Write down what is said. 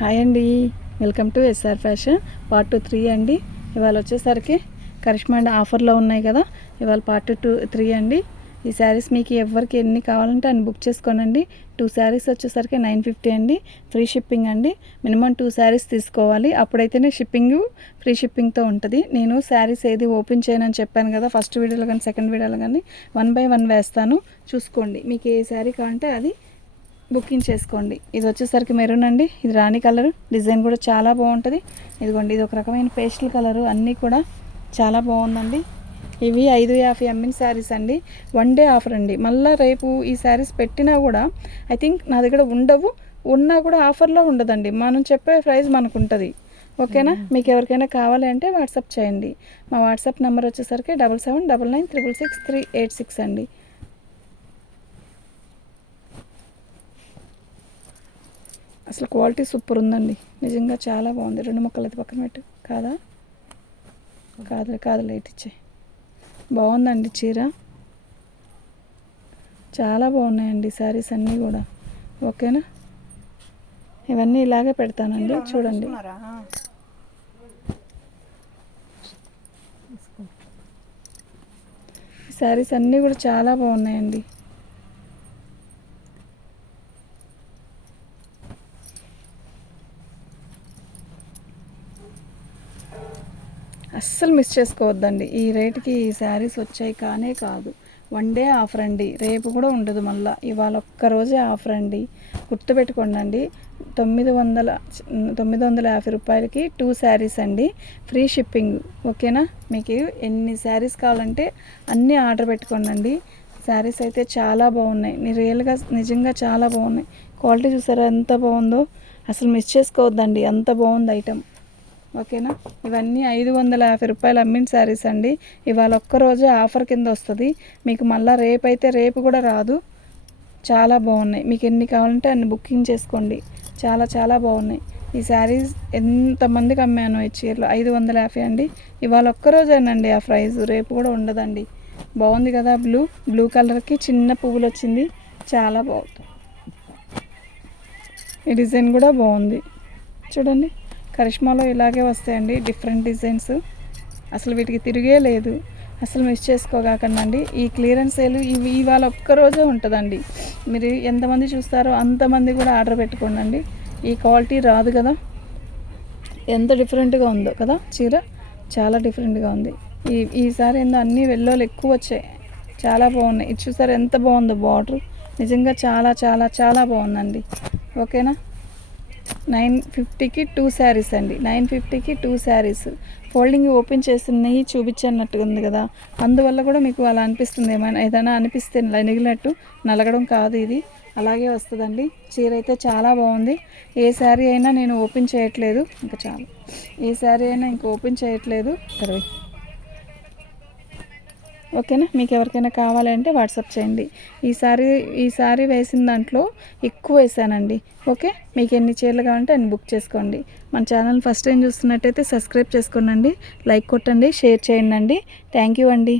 Hi అండి, welcome to SR fashion part 3 అండి. ఇవాళ వచ్చేసరికి కరిష్మా అండ్ ఆఫర్లో ఉన్నాయి కదా. ఇవాళ పార్ట్ 3 అండి. ఈ శారీస్ మీకు ఎవరికి ఎన్ని కావాలంటే అన్ని బుక్ చేసుకోనండి. 2 శారీస్ వచ్చేసరికి 950 అండి. ఫ్రీ షిప్పింగ్ అండి. మినిమం 2 శారీస్ తీసుకోవాలి, అప్పుడైతేనే షిప్పింగ్ ఫ్రీ షిప్పింగ్తో ఉంటుంది. నేను శారీస్ ఏది ఓపెన్ చేయనని చెప్పాను కదా, ఫస్ట్ వీడియోలో కానీ సెకండ్ వీడియోలో కానీ 1 by 1 వేస్తాను. చూసుకోండి, మీకు ఏ శారీ కావాలంటే అది బుకింగ్ చేసుకోండి. ఇది వచ్చేసరికి మెరూన్ అండి. ఇది రాణి కలర్, డిజైన్ కూడా చాలా బాగుంటుంది. ఇదిగోండి, ఇది ఒక రకమైన పేస్టల్ కలరు, అన్నీ కూడా చాలా బాగుందండి. ఇవి 550 అమ్మిన శారీస్ అండి. 1 డే ఆఫర్ అండి. మళ్ళీ రేపు ఈ శారీస్ పెట్టినా కూడా ఐ థింక్ నా దగ్గర ఉండవు, ఉన్నా కూడా ఆఫర్లో ఉండదండి. మనం చెప్పే ప్రైస్ మనకు ఉంటుంది. ఓకేనా? మీకు ఎవరికైనా కావాలి అంటే వాట్సాప్ చేయండి. మా వాట్సాప్ నెంబర్ వచ్చేసరికి 7799666386 అండి. అసలు క్వాలిటీ సూపర్ ఉందండి, నిజంగా చాలా బాగుంది. 2 ముక్కలు అది పక్కన పెట్టు. కాదు లైట్ ఇచ్చే. బాగుందండి చీర, చాలా బాగున్నాయండి శారీస్ అన్నీ కూడా. ఓకేనా? ఇవన్నీ ఇలాగే పెడతానండి, చూడండి. శారీస్ అన్నీ కూడా చాలా బాగున్నాయండి. అస్సలు మిస్ చేసుకోవద్దండి. ఈ రేటుకి ఈ శారీస్ వచ్చాయి కానే కాదు. 1 డే ఆఫర్ అండి, రేపు కూడా ఉండదు. మళ్ళీ ఇవాళ ఒక్కరోజే ఆఫర్ అండి, గుర్తుపెట్టుకోండి. 950 రూపాయలకి 2 శారీస్ అండి, ఫ్రీ షిప్పింగ్. ఓకేనా? మీకు ఎన్ని శారీస్ కావాలంటే అన్నీ ఆర్డర్ పెట్టుకోండి. శారీస్ అయితే చాలా బాగున్నాయి, రియల్గా నిజంగా చాలా బాగున్నాయి. క్వాలిటీ చూసారా ఎంత బాగుందో, అసలు మిస్ చేసుకోవద్దండి, అంత బాగుంది ఐటమ్. ఓకేనా? ఇవన్నీ 550 రూపాయలు అమ్మిన శారీస్ అండి. ఇవాళ ఒక్కరోజే ఆఫర్ కింద వస్తుంది మీకు. మళ్ళీ రేపు కూడా రాదు. చాలా బాగున్నాయి, మీకు ఎన్ని కావాలంటే అన్ని బుకింగ్ చేసుకోండి. చాలా చాలా బాగున్నాయి ఈ శారీస్. ఎంతమందికి అమ్మాను ఈ చీరలు. 550 అండి. ఇవాళ ఒక్కరోజేనండి ఆ ప్రైస్, రేపు కూడా ఉండదండి. బాగుంది కదా, బ్లూ కలర్కి చిన్న పువ్వులు వచ్చింది, చాలా బాగుంది. ఈ డిజైన్ కూడా బాగుంది, చూడండి. కరిష్మాలో ఇలాగే వస్తాయండి డిఫరెంట్ డిజైన్స్, అసలు వీటికి తిరిగే లేదు. అసలు మిస్ చేసుకోగాకండి. ఈ క్లియరెన్స్ సేల్ ఇవాళ ఒక్కరోజే ఉంటుందండి. మీరు ఎంతమంది చూస్తారో అంతమంది కూడా ఆర్డర్ పెట్టుకోండి. ఈ క్వాలిటీ రాదు కదా, ఎంత డిఫరెంట్గా ఉందో కదా చీర, చాలా డిఫరెంట్గా ఉంది. ఈసారి ఏందో అన్నీ వెల్లోలు ఎక్కువ వచ్చాయి, చాలా బాగున్నాయి. ఇది చూసారు ఎంత బాగుందో బార్డర్, నిజంగా చాలా చాలా చాలా బాగుందండి. ఓకేనా? 950కి 2 శారీస్ అండి. 950కి 2 శారీస్. ఫోల్డింగ్ ఓపెన్ చేస్తున్నాయి చూపించన్నట్టుగా ఉంది కదా, అందువల్ల కూడా మీకు అలా అనిపిస్తుంది. ఏదైనా అనిపిస్తే నిగిలినట్టు, నలగడం కాదు, ఇది అలాగే వస్తుందండి. చీర అయితే చాలా బాగుంది. ఏ శారీ అయినా నేను ఓపెన్ చేయట్లేదు, ఇంకా చాలా ఏ శారీ అయినా ఇంకా ఓపెన్ చేయట్లేదు. ఓకేనా? మీకు ఎవరికైనా కావాలంటే వాట్సాప్ చేయండి. ఈసారి వేసిన దాంట్లో ఎక్కువ వేసానండి. ఓకే, మీకు ఎన్ని చీరలు కావాలంటే అన్ని బుక్ చేసుకోండి. మన ఛానల్ ఫస్ట్ టైం చూస్తున్నట్టయితే సబ్స్క్రైబ్ చేసుకోండి, లైక్ కొట్టండి, షేర్ చేయండి. థ్యాంక్ యూ అండి.